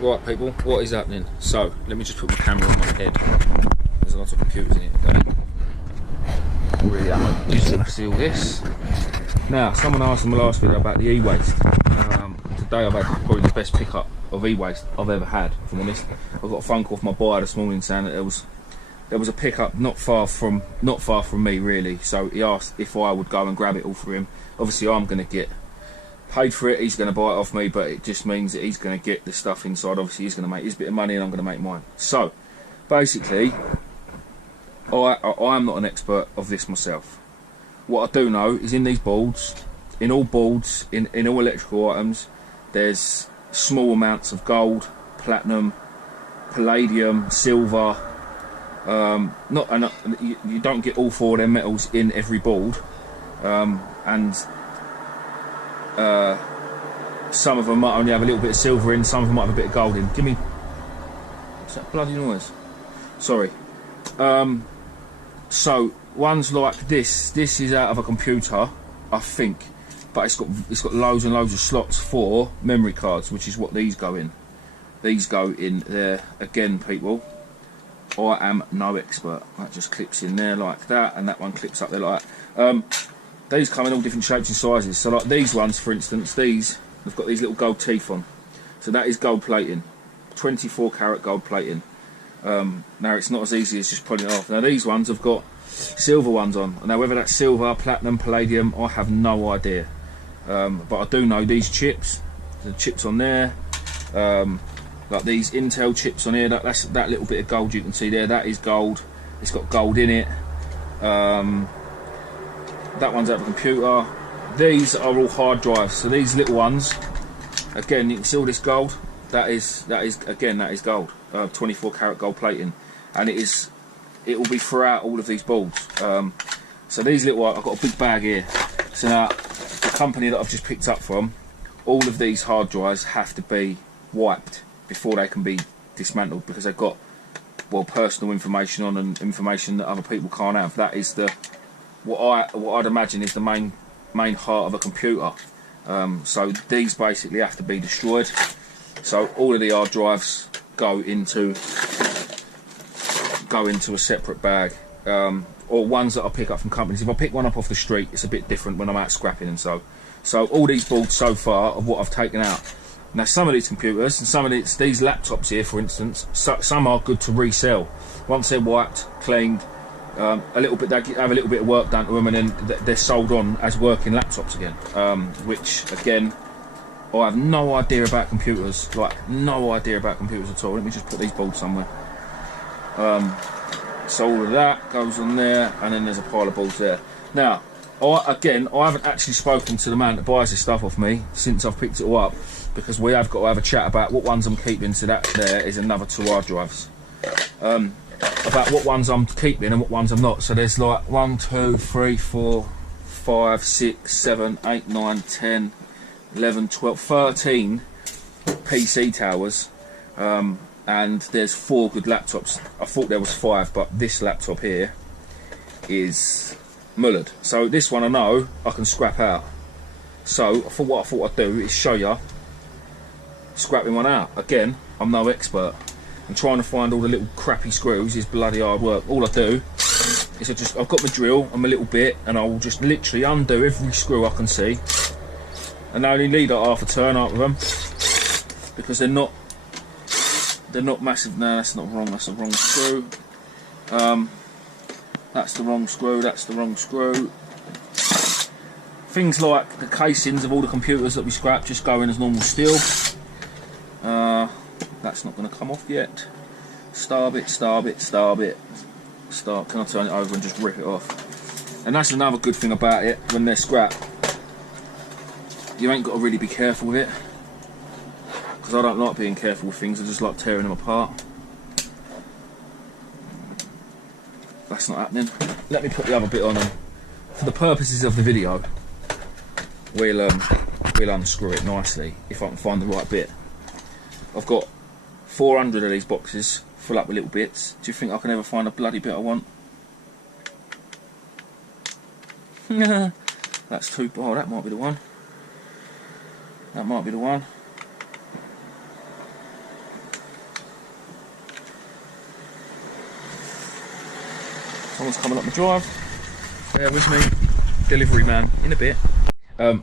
Right people, what is happening? So, let me just put my camera on my head. There's a lot of computers in it today. Really, I'm just going to see all this. Now, someone asked in my last video about the e-waste. Today I've had probably the best pickup of e-waste I've ever had, if I'm honest. I got a phone call from my buyer this morning saying that there was a pickup not far from me really. So he asked if I would go and grab it all for him. Obviously I'm going to get paid for it, he's going to buy it off me, but it just means that he's going to get the stuff inside. Obviously he's going to make his bit of money and I'm going to make mine. So basically I'm not an expert of this myself. What I do know is in these boards, in all electrical items, there's small amounts of gold, platinum, palladium, silver. You don't get all four of them metals in every board, and some of them might only have a little bit of silver in, some of them might have a bit of gold in. Give me, what's that bloody noise? Sorry. So ones like this is out of a computer, I think, but it's got loads and loads of slots for memory cards, which is what these go in. These go in there. Again, people, I am no expert. That just clips in there like that, and that one clips up there like that. These come in all different shapes and sizes. So like these ones, for instance, these have got these little gold teeth on. So that is gold plating, 24 karat gold plating. Now it's not as easy as just pulling it off. Now these ones have got silver ones on. Now whether that's silver, platinum, palladium, I have no idea. But I do know these chips, the chips on there, like these Intel chips on here, that's that little bit of gold you can see there, that is gold. It's got gold in it. That one's out of a computer. These are all hard drives. So these little ones, again, you can see all this gold. That is gold. 24 karat gold plating, and it will be throughout all of these boards. So these little, I've got a big bag here. So now the company that I've just picked up from, all of these hard drives have to be wiped before they can be dismantled, because they've got, well, personal information on and information that other people can't have. That is the what I'd imagine is the main heart of a computer. So these basically have to be destroyed. So all of the hard drives go into a separate bag, or ones that I pick up from companies. If I pick one up off the street, it's a bit different when I'm out scrapping. And so all these boards so far of what I've taken out. Now some of these computers and some of these laptops here, for instance, some are good to resell once they're wiped, cleaned, a little bit, they have a little bit of work done to them, and then they're sold on as working laptops again. Which again, I have no idea about computers, like no idea about computers at all. Let me just put these boards somewhere. So all of that goes on there, and then there's a pile of boards there. Now, I haven't actually spoken to the man that buys this stuff off me since I've picked it all up, because we have got to have a chat about what ones I'm keeping. So that there is another 2 hard drives. About what ones I'm keeping and what ones I'm not. So there's like 1, 2, 3, 4, 5, 6, 7, 8, 9, 10, 11, 12, 13 PC towers, and there's 4 good laptops. I thought there was 5, but this laptop here is mullered. So this one I know I can scrap out. So what I thought I'd do is show you scrapping one out. Again, I'm no expert, and trying to find all the little crappy screws is bloody hard work. All I do is I've got my drill and my little bit, and I'll just literally undo every screw I can see, and I only need like half a turn out of them, because they're not massive. No, that's not wrong. That's the wrong screw. That's the wrong screw. That's the wrong screw. Things like the casings of all the computers that we scrap just go in as normal steel. That's not going to come off yet. Star bit. Can I turn it over and just rip it off? And that's another good thing about it. When they're scrap, you ain't got to really be careful with it, because I don't like being careful with things. I just like tearing them apart. That's not happening. Let me put the other bit on, and for the purposes of the video, we'll unscrew it nicely if I can find the right bit. I've got 400 of these boxes full up with little bits. Do you think I can ever find a bloody bit I want? That's too. Oh, that might be the one. That might be the one. Someone's coming up the drive. Bear with me. Delivery man in a bit. I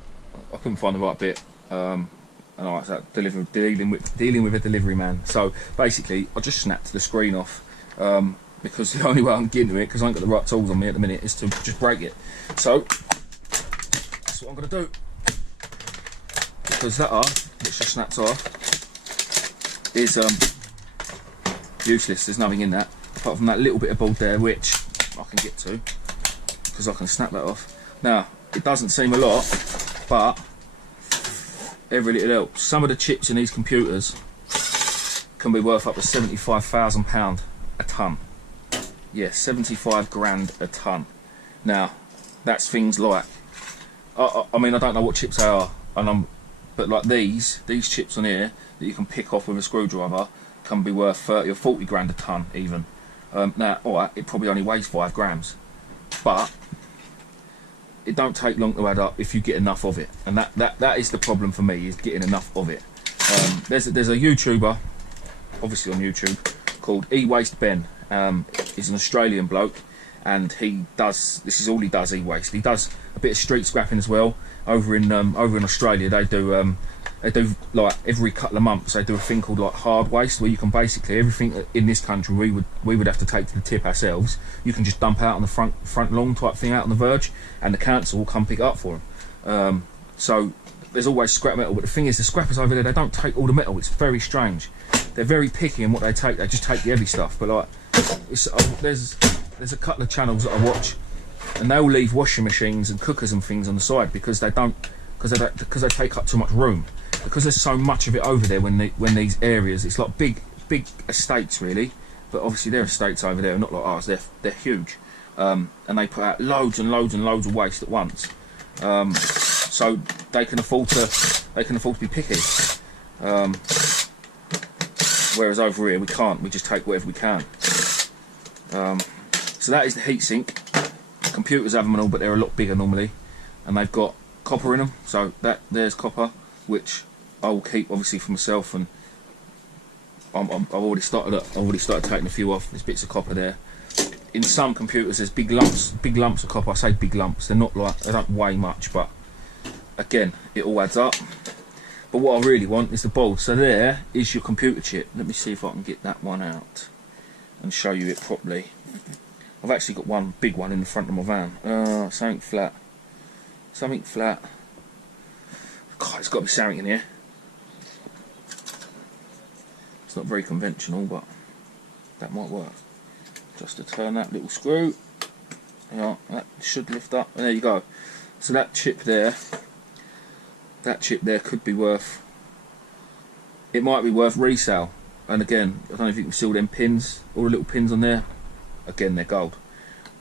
couldn't find the right bit. And I was dealing with a delivery man. So basically, I just snapped the screen off because the only way I'm getting to it, because I ain't got the right tools on me at the minute, is to just break it. So that's what I'm gonna do. Because that which just snaps off, is useless. There's nothing in that apart from that little bit of board there, which I can get to because I can snap that off. Now it doesn't seem a lot, but every little helps. Some of the chips in these computers can be worth up to £75,000 a ton. Yeah, 75 grand a ton. Now that's things like I mean, I don't know what chips they are, but like these chips on here that you can pick off with a screwdriver can be worth 30 or 40 grand a ton even. Now, alright, it probably only weighs 5 grams, but it don't take long to add up if you get enough of it, and that is the problem for me, is getting enough of it. There's a YouTuber, obviously on YouTube, called E-Waste Ben. He's an Australian bloke, and this is all he does, e-waste. He does a bit of street scrapping as well. Over in Australia, they do like every couple of months they do a thing called like hard waste, where you can basically, everything in this country we would have to take to the tip ourselves, you can just dump out on the front lawn type thing out on the verge, and the council will come pick it up for them. So there's always scrap metal, but the thing is, the scrappers over there, they don't take all the metal. It's very strange. They're very picky in what they take. They just take the heavy stuff. But like, there's a couple of channels that I watch, and they all leave washing machines and cookers and things on the side because they take up too much room. Because there's so much of it over there when these areas, it's like big estates really, but obviously their estates over there are not like ours. They're huge, and they put out loads and loads and loads of waste at once. So they can afford to be picky. Whereas over here we can't. We just take whatever we can. So that is the heatsink. Computers have them and all, but they're a lot bigger normally, and they've got copper in them. So there's copper, which I will keep obviously for myself, and I've already started taking a few off. There's bits of copper there. In some computers there's big lumps of copper. I say big lumps, they're not like, they don't weigh much, but again, it all adds up. But what I really want is the board. So there is your computer chip. Let me see if I can get that one out and show you it properly. I've actually got one big one in the front of my van. Something flat. God, it's got to be something in here. It's not very conventional, but that might work. Just to turn that little screw. Yeah, that should lift up. And there you go. So that chip there could be worth, it might be worth resale. And again, I don't know if you can see all them pins, all the little pins on there. Again, they're gold.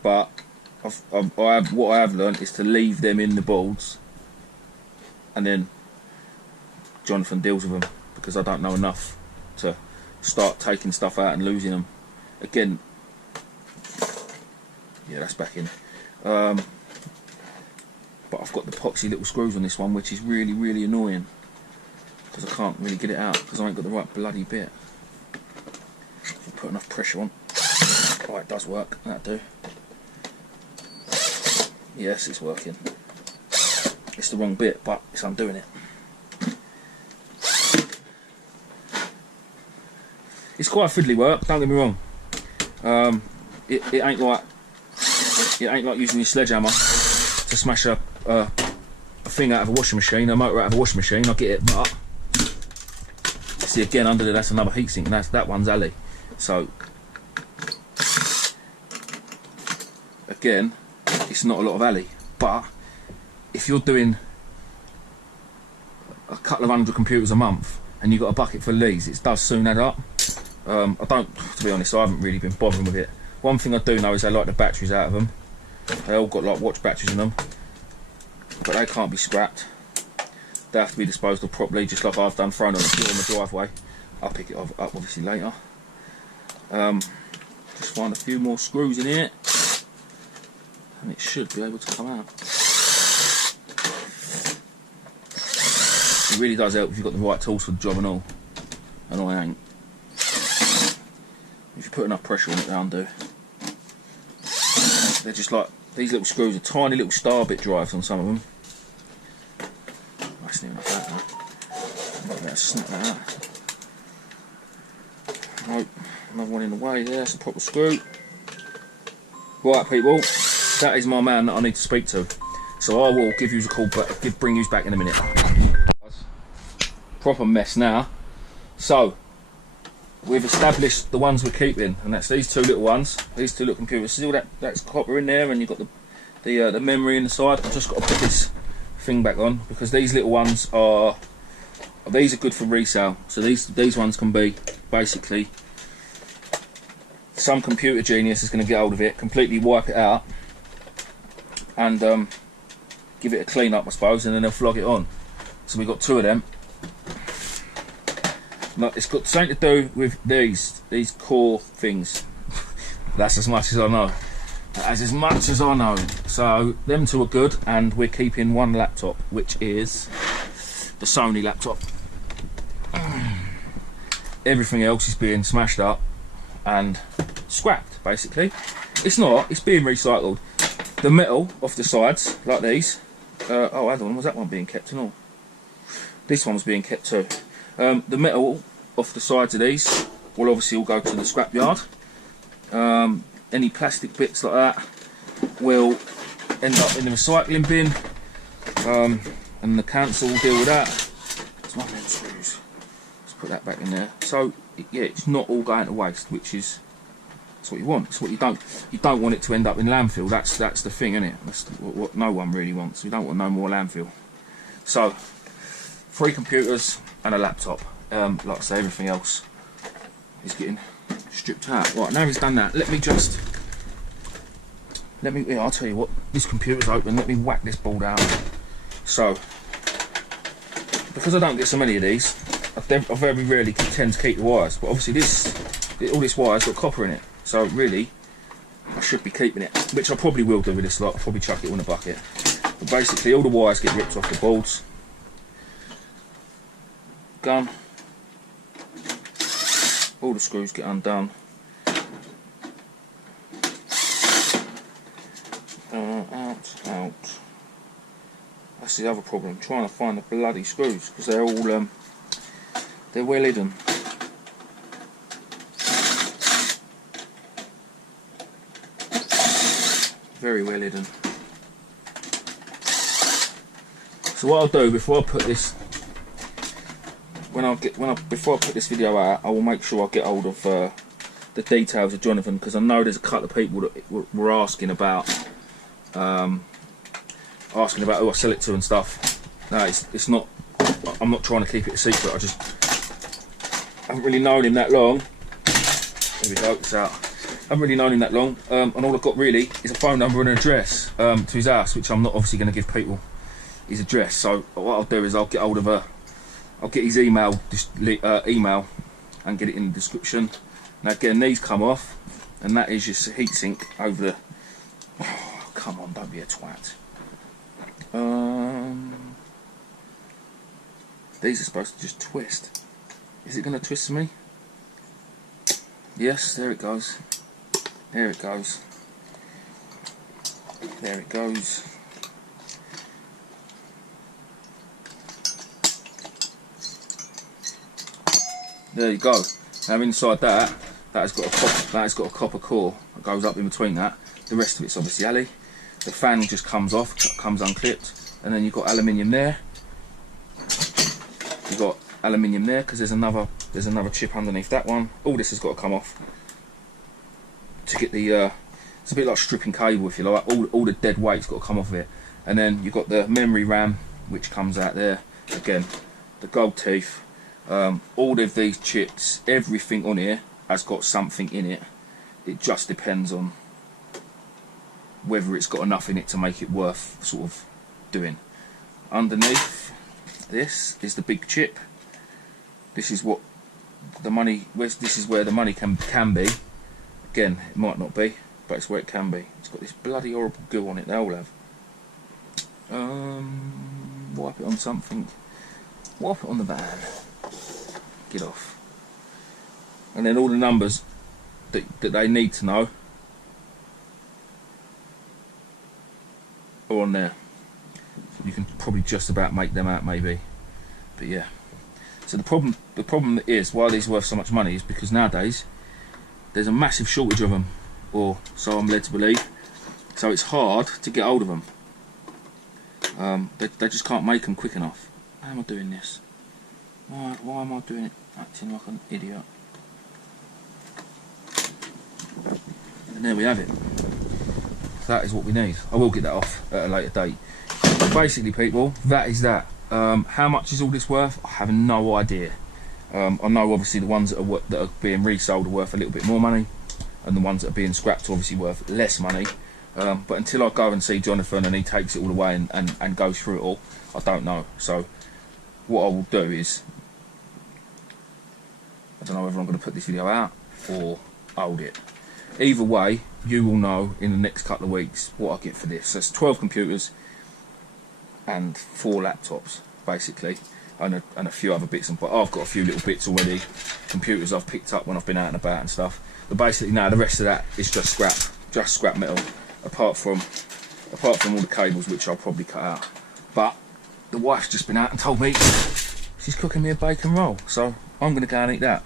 But what I have learned is to leave them in the boards, and then Jonathan deals with them, because I don't know enough to start taking stuff out and losing them. Again, yeah, that's back in. But I've got the epoxy little screws on this one, which is really, really annoying, because I can't really get it out because I ain't got the right bloody bit. If I put enough pressure on. Oh, it does work. That'll do. Yes, it's working. It's the wrong bit, but it's undoing it. It's quite fiddly work, don't get me wrong. It ain't like using your sledgehammer to smash a thing out of a washing machine, a motor out of a washing machine. I get it, but see, again, under there, that's another heatsink, and that one's alley. So again, it's not a lot of alley, but if you're doing a couple of 100 computers a month and you've got a bucket full of these, it does soon add up. To be honest, I haven't really been bothering with it. One thing I do know is they like the batteries out of them. They all got like watch batteries in them, but they can't be scrapped. They have to be disposed of properly, just like I've done, thrown on the floor in the driveway. I'll pick it up obviously later. Just find a few more screws in here, and it should be able to come out. It really does help if you've got the right tools for the job and all, and I ain't. If you put enough pressure on it, they'll undo. They're just like, these little screws are tiny little star bit drives on some of them. That's near enough that now. Better snap that out. Nope, another one in the way there, that's a proper screw. Right people, that is my man that I need to speak to. So I will give you a call, but bring you back in a minute. Proper mess now. So, we've established the ones we're keeping, and that's these two little ones, these two little computers. See all that's copper in there, and you've got the memory in the side. I've just got to put this thing back on, because these little ones are good for resale. So these ones can be basically, some computer genius is going to get hold of it, completely wipe it out, and give it a clean up, I suppose, and then they'll flog it on. So we've got two of them. Now, it's got something to do with these core things. That's as much as I know. That's as much as I know. So them two are good, and we're keeping one laptop, which is the Sony laptop. Everything else is being smashed up and scrapped, basically. It's not, it's being recycled. The metal off the sides, like these, oh, hang on, was that one being kept and all? This one's being kept too. The metal off the sides of these will obviously all go to the scrapyard. Any plastic bits like that will end up in the recycling bin, and the council will deal with that. It's one of them screws. Let's put that back in there. So yeah, it's not all going to waste, which is, that's what you want. It's what you don't want it to end up in landfill. That's the thing, isn't it? That's what no one really wants. We don't want no more landfill. So 3 computers and a laptop. Like I say, everything else is getting stripped out. Right, now he's done that, yeah, I'll tell you what, this computer's open, let me whack this board out. So, because I don't get so many of these, I very rarely tend to keep the wires, but obviously all this wire's got copper in it, so really, I should be keeping it, which I probably will do with this lot. I'll probably chuck it in a bucket. But basically, all the wires get ripped off the boards. Gun. All the screws get undone. Out. That's the other problem, trying to find the bloody screws, because they're all they're well hidden. Very well hidden. So what I'll do before I put this, before I put this video out, I will make sure I get hold of the details of Jonathan, because I know there's a couple of people that were asking about who I sell it to and stuff. No, it's not. I'm not trying to keep it a secret. I just haven't really known him that long. There we go. It's out. I haven't really known him that long, and all I've got really is a phone number and an address to his house, which I'm not obviously going to give people his address. So what I'll do is I'll get hold of I'll get his email and get it in the description. Now again, these come off, and that is your heatsink over the. Oh, come on, don't be a twat. These are supposed to just twist. Is it going to twist me? Yes, there it goes. There it goes. There it goes. There you go. Now inside that has got a copper core that goes up in between that. The rest of it's obviously alley. The fan just comes off, comes unclipped, and then you've got aluminium there. You've got aluminium there because there's another chip underneath that one. All this has got to come off to get the. It's a bit like stripping cable, if you like. All the dead weight's got to come off of it, and then you've got the memory RAM which comes out there. Again, the gold teeth. All of these chips, everything on here has got something in it. It just depends on whether it's got enough in it to make it worth sort of doing. Underneath this is the big chip. This is what the money. This is where the money can be. Again, it might not be, but it's where it can be. It's got this bloody horrible goo on it. They all have. Wipe it on something. Wipe it on the van. Get off. And then all the numbers that they need to know are on there. You can probably just about make them out, maybe. But yeah. So the problem is why these are worth so much money is because nowadays there's a massive shortage of them, or so I'm led to believe. So it's hard to get hold of them. They just can't make them quick enough. How am I doing this? Why am I doing it? Acting like an idiot. And there we have it. That is what we need. I will get that off at a later date. But basically, people, that is that. How much is all this worth? I have no idea. I know obviously the ones that are being resold are worth a little bit more money, and the ones that are being scrapped are obviously worth less money. But until I go and see Jonathan and he takes it all away and goes through it all, I don't know. So what I will do is, I don't know whether I'm going to put this video out or hold it. Either way, you will know in the next couple of weeks what I get for this. So it's 12 computers and 4 laptops, basically, and a few other bits. But I've got a few little bits already, computers I've picked up when I've been out and about and stuff. But basically, now the rest of that is just scrap metal. Apart from all the cables, which I'll probably cut out. But the wife's just been out and told me she's cooking me a bacon roll, so I'm going to go and eat that.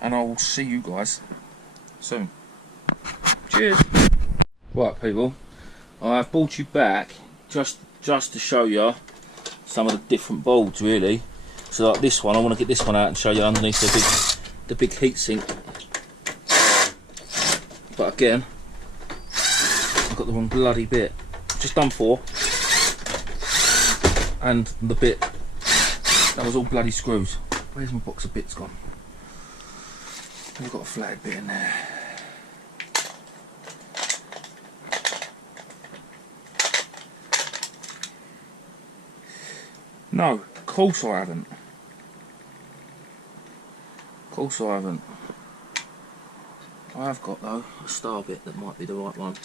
And I will see you guys soon. Cheers. Right, people, I've brought you back just to show you some of the different boards, really. So like this one, I want to get this one out and show you underneath the big heatsink. But again, I've got the wrong bloody bit. Just done 4, and the bit that was all bloody screws. Where's my box of bits gone? I've got a flathead bit in there. No, of course I haven't. Of course I haven't. I have got though a star bit that might be the right one.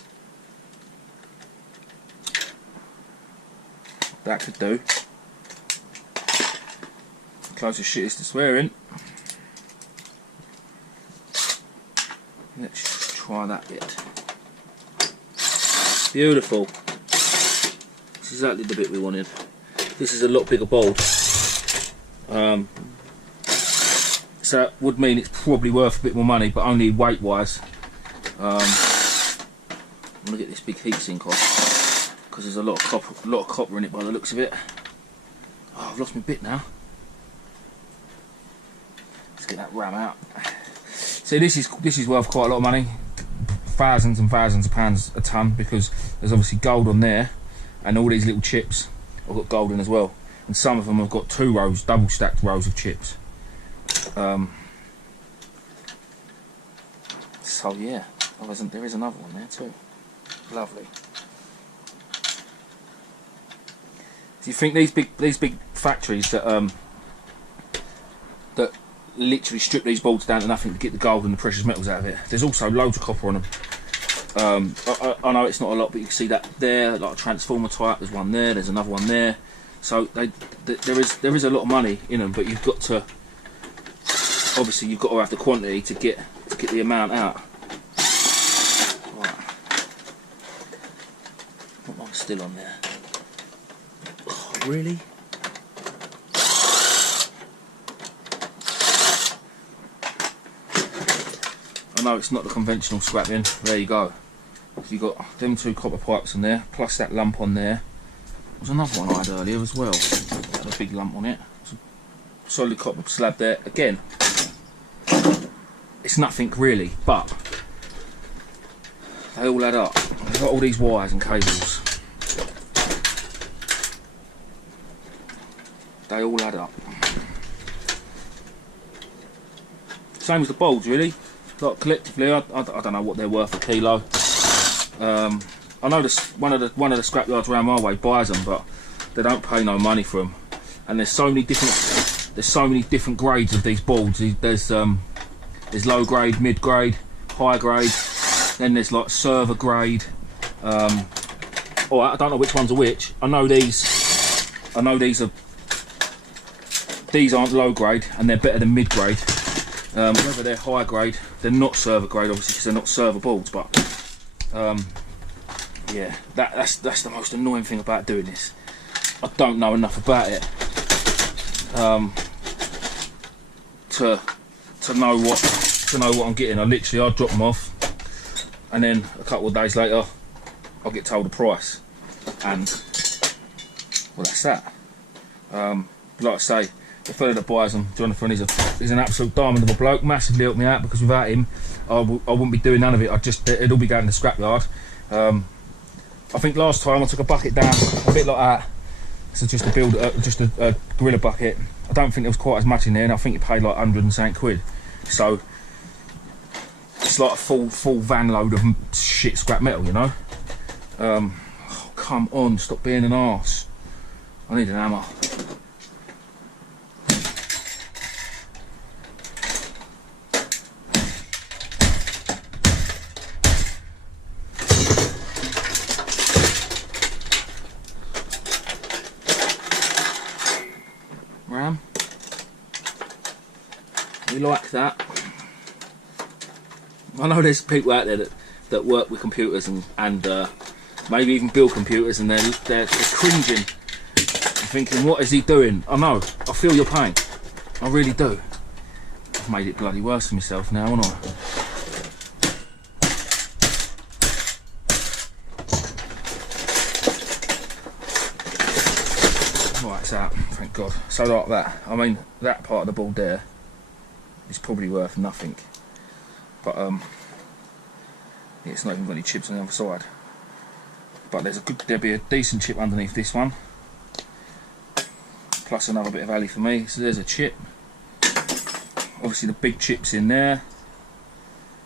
That could do. Closest shit is to swearing. Let's just try that bit. Beautiful. It's exactly the bit we wanted. This is a lot bigger board. So that would mean it's probably worth a bit more money, but only weight wise. I'm gonna get this big heatsink off because there's a lot of copper in it by the looks of it. Oh, I've lost my bit now. Let's get that ram out. So this is worth quite a lot of money, thousands and thousands of pounds a ton, because there's obviously gold on there, and all these little chips I've got gold in as well, and some of them have got 2 rows, double stacked rows of chips. So yeah, there is another one there too. Lovely. Do you think these big factories that that literally strip these boards down to nothing to get the gold and the precious metals out of it? There's also loads of copper on them. I know it's not a lot, but you can see that there, like a transformer type. There's one there. There's another one there. So there is a lot of money in them, but you've got to obviously have the quantity to get the amount out. Right. What one's still on there? Oh, really? I know it's not the conventional scrapping. There you go. So you've got them 2 copper pipes on there, plus that lump on there. There was another one I had earlier as well. It had a big lump on it. Solid copper slab there. Again, it's nothing really, but they all add up. I've got all these wires and cables. They all add up. Same as the bolts, really. Like collectively, I don't know what they're worth a kilo. I know one of the scrapyards around my way buys them, but they don't pay no money for them. And there's so many different grades of these boards. There's low grade, mid grade, high grade. Then there's like server grade. I don't know which ones are which. I know these aren't low grade, and they're better than mid grade. Whether they're high grade, they're not server grade, obviously, because they're not server boards. But yeah, that's the most annoying thing about doing this. I don't know enough about it to know what I'm getting. I'll drop them off, and then a couple of days later I'll get told the price, and well, that's that. Like I say, the fella that buys them, Jonathan, he's an absolute diamond of a bloke. Massively helped me out, because without him I wouldn't be doing none of it. It'd all be going to the scrapyard. I think last time I took a bucket down a bit like that, so just to build just a gorilla bucket. I don't think there was quite as much in there, and I think it paid like 100 and something quid. So it's like a full van load of shit scrap metal, you know. Oh, come on, stop being an arse. I need an hammer. Ram. We like that. I know there's people out there that work with computers and maybe even build computers, and they're cringing and thinking, what is he doing? I know, I feel your pain. I really do. I've made it bloody worse for myself now, haven't I? Right, it's out, thank God. So like that, I mean, that part of the board there is probably worth nothing. But yeah, it's not even got any chips on the other side. But there'll be a decent chip underneath this one, plus another bit of alley for me. So there's a chip. Obviously the big chip's in there.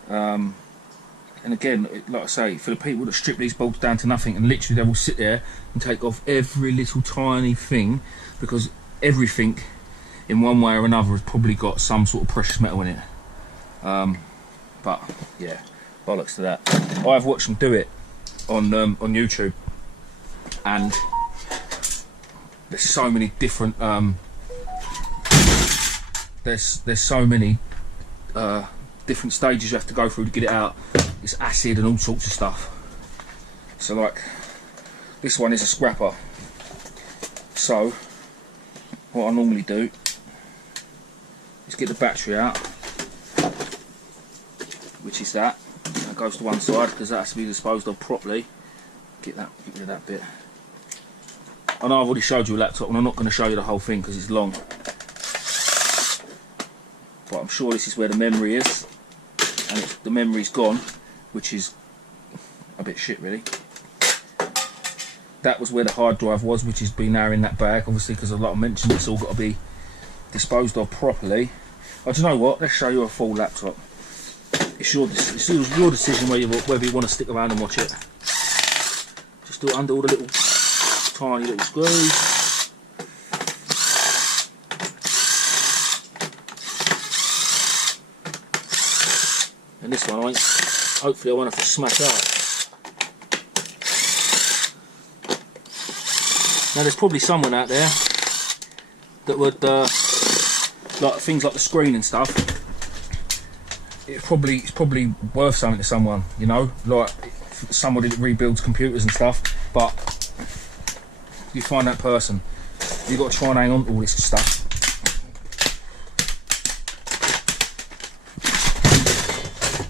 And again, like I say, for the people that strip these bolts down to nothing, and literally they will sit there and take off every little tiny thing, because everything in one way or another has probably got some sort of precious metal in it. But yeah, bollocks to that. I've watched them do it on YouTube, and there's so many different there's so many different stages you have to go through to get it out. It's acid and all sorts of stuff. So like this one is a scrapper, so what I normally do is get the battery out, which is that goes to one side because that has to be disposed of properly. Get rid of that bit. I know I've already showed you a laptop, and I'm not going to show you the whole thing because it's long, but I'm sure this is where the memory is, and the memory's gone, which is a bit shit really. That was where the hard drive was, which has been now in that bag, obviously, because like I mentioned, it's all got to be disposed of properly. Oh, do you know what? Let's show you a full laptop. It's your decision whether you want to stick around and watch it. Just do it under all the little tiny little screws. And this one, hopefully I won't have to smash out. Now there's probably someone out there that would like things like the screen and stuff. It's probably worth something to someone, you know, like somebody that rebuilds computers and stuff. But you find that person, you've got to try and hang on to all this stuff.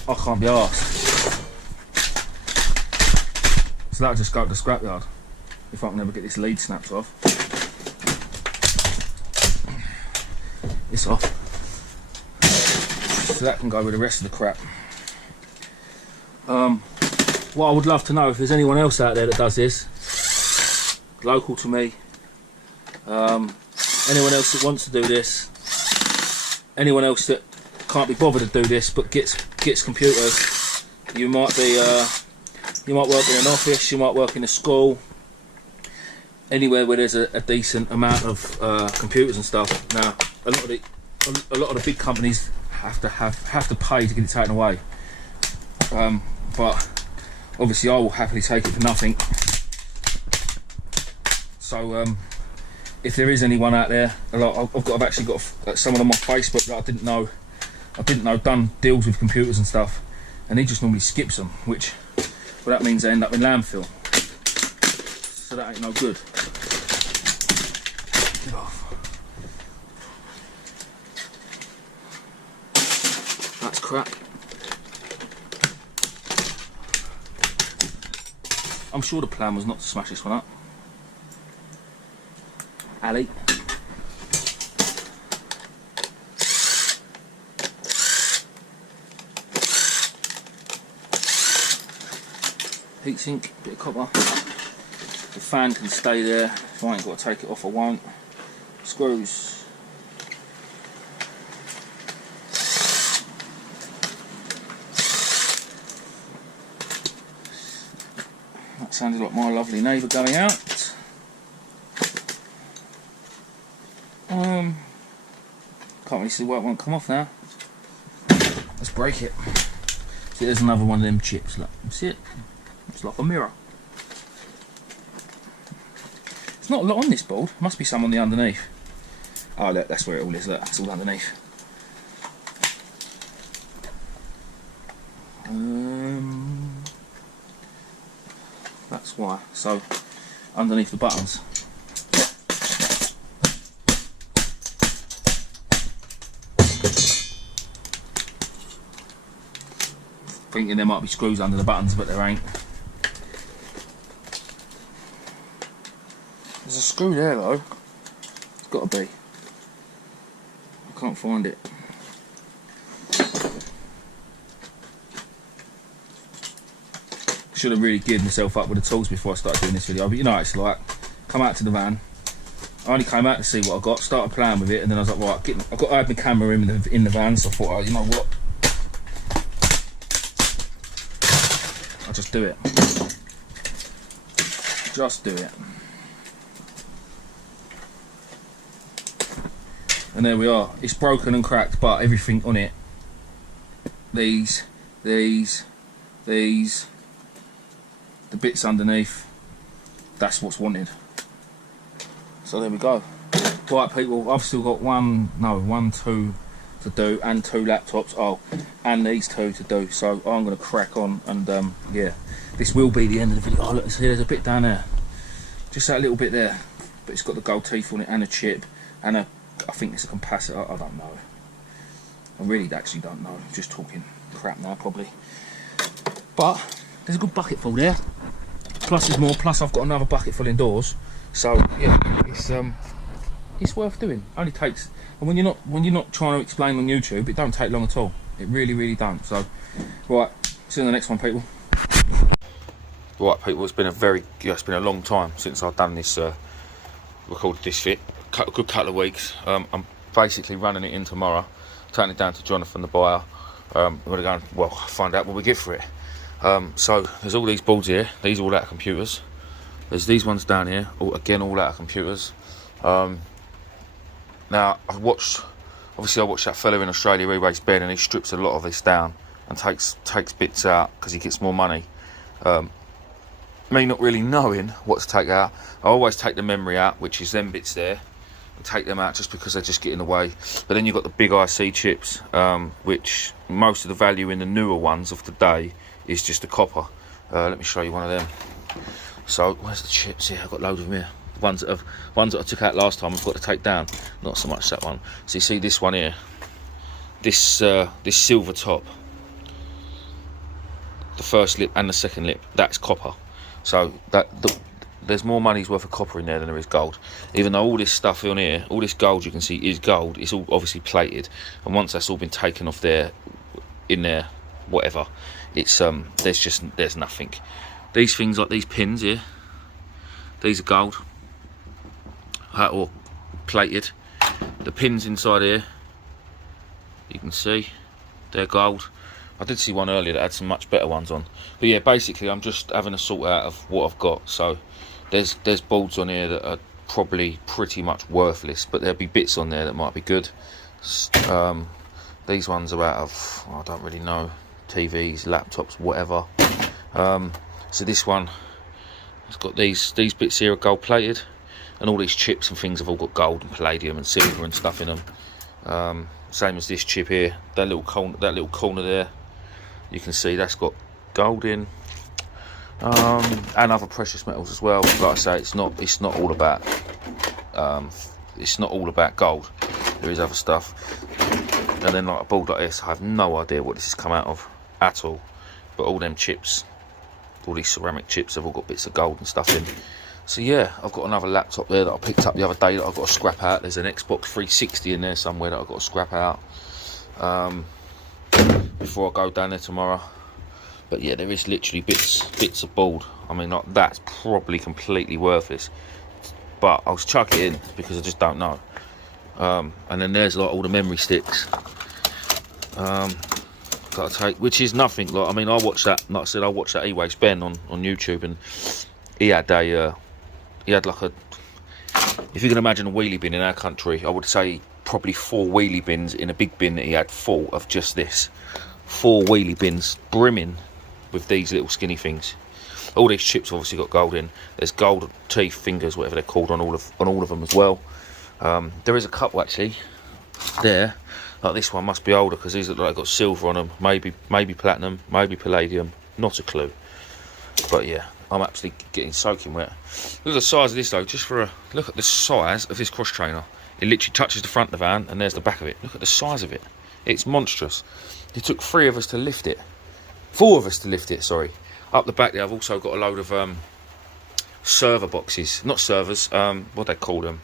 I can't be arsed. So that'll just go to the scrapyard if I can ever get this lead snapped off. It's off. So that can go with the rest of the crap. What I would love to know, if there's anyone else out there that does this, local to me, anyone else that wants to do this, anyone else that can't be bothered to do this but gets computers. You might work in an office, you might work in a school, anywhere where there's a decent amount of computers and stuff. Now a lot of the big companies have to pay to get it taken away, but obviously I will happily take it for nothing. So if there is anyone out there, I've actually got someone on my Facebook that I didn't know done deals with computers and stuff, and he just normally skips them, which, well, that means they end up in landfill. so that ain't no good. Get off. That's crap. I'm sure the plan was not to smash this one up. Ali. Heatsink, bit of copper. The fan can stay there. If I ain't got to take it off, I won't. Screws. That sounded like my lovely neighbour going out. Can't really see why it won't come off now. Let's break it. See, there's another one of them chips. Look, see it? It's like a mirror. There's not a lot on this board. Must be some on the underneath. Oh look, that's where it all is. Look, it's all underneath. That's why. So, underneath the buttons. Thinking there might be screws under the buttons, but there ain't. There's a screw there though. It's got to be. I can't find it. Should have really geared myself up with the tools before I started doing this video, but you know what it's like. Come out to the van. I only came out to see what I got, started playing with it, and then I was like, right, I had my camera in the van, so I thought, oh, you know what? I'll just do it. Just do it. And there we are. It's broken and cracked, but everything on it. These, the bits underneath, that's what's wanted. So there we go. Right people, I've still got two to do, and 2 laptops, oh, and these 2 to do, so I'm going to crack on, and yeah, this will be the end of the video. Oh look, see, there's a bit down there, just that little bit there, but it's got the gold teeth on it, and a chip, and I think it's a capacitor, I don't know. I really actually don't know, just talking crap now probably. But there's a good bucket full there, plus there's more, plus I've got another bucket full indoors, so yeah, it's worth doing. Only takes, and when you're not trying to explain on YouTube, it don't take long at all. It really don't. So right, see you in the next one people. Right people, it's been a long time since I've done this recorded this fit. A good couple of weeks. I'm basically running it in tomorrow, taking it down to Jonathan the buyer. We're going to go and find out what we get for it. So there's all these boards here. These are all out of computers. There's these ones down here, all out of computers. Now I watched that fella in Australia re-race Ben, and he strips a lot of this down and takes bits out because he gets more money. Me not really knowing what to take out, I always take the memory out, which is them bits there, and take them out just because they just get in the way. But then you've got the big IC chips, which most of the value in the newer ones of today is just the copper. Let me show you one of them. So where's the chips here? I've got loads of them here. Ones that I took out last time I've got to take down, not so much that one. So you see this one here, this silver top, the first lip and the second lip, that's copper. So there's more money's worth of copper in there than there is gold. Even though all this stuff on here, all this gold you can see is gold, it's all obviously plated, and once that's all been taken off there, in there, whatever, it's there's nothing. These things like these pins here, these are gold, or plated. The pins inside here, you can see, they're gold. I did see one earlier that had some much better ones on. But yeah, basically I'm just having a sort out of what I've got. So there's boards on here that are probably pretty much worthless, but there'll be bits on there that might be good. These ones are out of, I don't really know, TVs, laptops, whatever. So this one, it's got these bits here are gold plated, and all these chips and things have all got gold and palladium and silver and stuff in them. Same as this chip here, that little corner there, you can see that's got gold in. and other precious metals as well. Like I say, it's not all about gold. There is other stuff. And then like a board like this, I have no idea what this has come out of at all. But all them chips, all these ceramic chips, have all got bits of gold and stuff in. So yeah, I've got another laptop there that I picked up the other day that I've got to scrap out. There's an Xbox 360 in there somewhere that I've got to scrap out before I go down there tomorrow. But yeah, there is literally bits of board. I mean, like, that's probably completely worthless, but I'll chuck it in because I just don't know. And then there's like all the memory sticks. Got to take, which is nothing. Like, I mean, I watched that. Like I said, I watched that E-Waste Ben on YouTube, and he had like a. If you can imagine a wheelie bin in our country, I would say probably 4 wheelie bins in a big bin that he had full of just this. 4 wheelie bins brimming with these little skinny things. All these chips obviously got gold in. There's gold teeth, fingers, whatever they're called, on all of them as well. There is a couple actually there. Like this one must be older because these look like they've got silver on them. Maybe platinum, maybe palladium. Not a clue. But yeah, I'm absolutely getting soaking wet. Look at the size of this though. Just for a look at the size of this cross trainer. It literally touches the front of the van and there's the back of it. Look at the size of it. It's monstrous. It took 3 of us to lift it. 4 of us to lift it, sorry. Up the back there, I've also got a load of server boxes. Not servers, what they call them?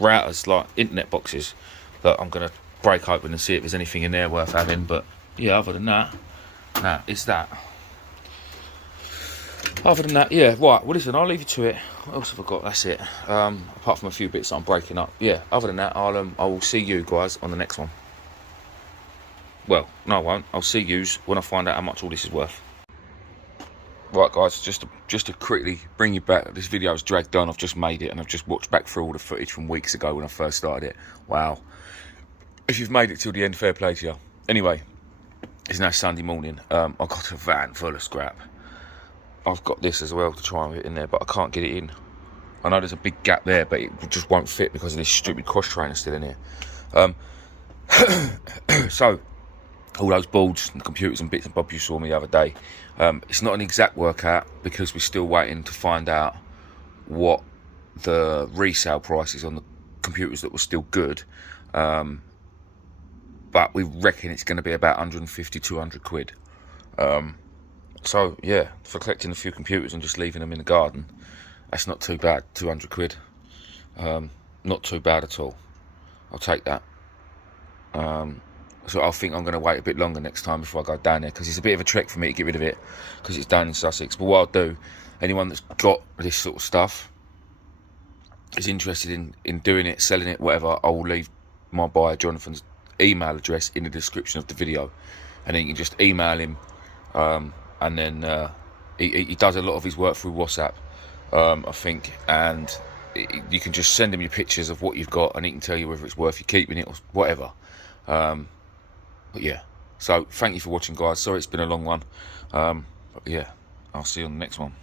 Routers, like internet boxes, that I'm going to break open and see if there's anything in there worth having. But yeah, other than that, nah, it's that. Other than that, yeah, right, well listen, I'll leave you to it. What else have I got? That's it. Apart from a few bits that I'm breaking up. Yeah, other than that, I will see you guys on the next one. Well, no I won't. I'll see yous when I find out how much all this is worth. Right guys, just to quickly bring you back, this video is dragged on. I've just made it and I've just watched back through all the footage from weeks ago when I first started it. Wow. If you've made it till the end, fair play to you. Anyway, it's now Sunday morning. I've got a van full of scrap. I've got this as well to try and fit in there, but I can't get it in. I know there's a big gap there, but it just won't fit because of this stupid cross trainer still in here. So, all those boards and computers and bits and bobs you saw me the other day, it's not an exact workout because we're still waiting to find out what the resale price is on the computers that were still good. But we reckon it's going to be about 150, 200 quid. So yeah, for collecting a few computers and just leaving them in the garden, that's not too bad. 200 quid, not too bad at all. I'll take that. So I think I'm going to wait a bit longer next time before I go down there, because it's a bit of a trek for me to get rid of it because it's down in Sussex. But what I'll do, anyone that's got this sort of stuff is interested in doing it, selling it, whatever, I will leave my buyer Jonathan's email address in the description of the video, and then you can just email him, and then he does a lot of his work through WhatsApp, I think, and you can just send him your pictures of what you've got and he can tell you whether it's worth you keeping it or whatever. But yeah, so thank you for watching guys. Sorry it's been a long one, but yeah, I'll see you on the next one.